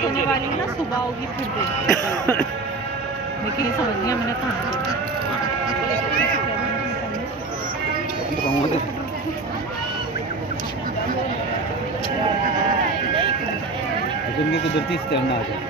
रात होने वाली है ना, सुबह होगी फिर देखते। लेकिन ये समझ नहीं मैंने कहा उनकी कुदरती स्टैमिना आ जाए।